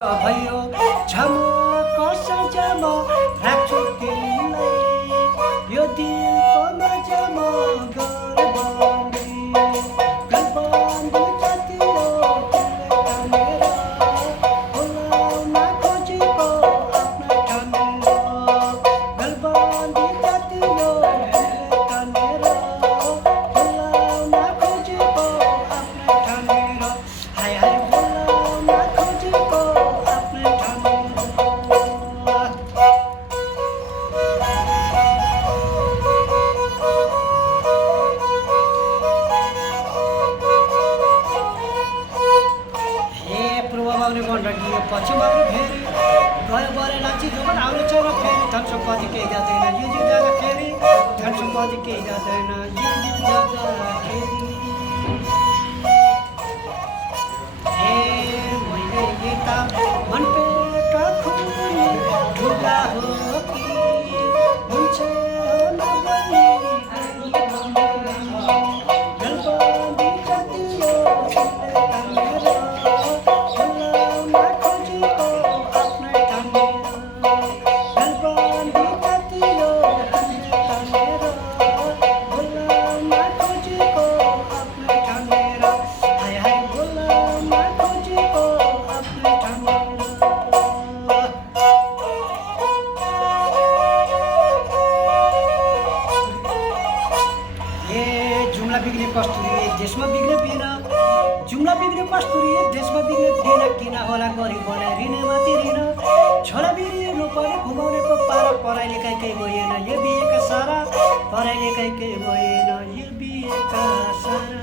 भयो झमो कसर जमो राख्छु तिमीलाई यो दिलको मजामा गरबन्दी गरबन्दी जति हो तिमीले ठानेर बोलाउन खोजेको आफ्नो ठानेर गरबन्दी जति हो तिमीले ठानेर बोलाउन खोजेको आफ्नो ठानेर हाय हाय बोलाउन खोजेको आफ्नो ठानेर पूर्वबाबुले गण्डकी पश्चिम बाबु फेरि गयो बरे लान्छी जोबन आउनेछ र फेरि धन सम्पत्ति केही जाँदैन यो जीव जाँदा फेरि धन सम्पत्ति केही जाँदैन यो जीव जाँदाखेरि मैले यता मन पेट खुनी ढुङ्गा हो कि हुन्छ नबनी गलबन्दी जति हो तिमीले ठानेर बोलाउन खोजेको आफ्नै ठानेर गलबन्दी जति हो तिमीले ठानेर बोलाउन खोजेको आफ्नै ठानेर हाय हाय बोलाउन खोजेको आफ्नै ठानेर जुम्ला बिग्रे कस्तुरी एक देशमा बिग्रे बिन जुम्ला बिग्रे कस्तुरी एक देशमा बिग्रे बिन किन होला गरिब बनाए ऋण माथि ऋण छोरा बिर्नु पऱ्यो घुमाउनेको पारा पढाइ लेखाइ केही भएन यो बिहेका सारा पढाइ लेखाइ केही भएन यो बिहेका सारा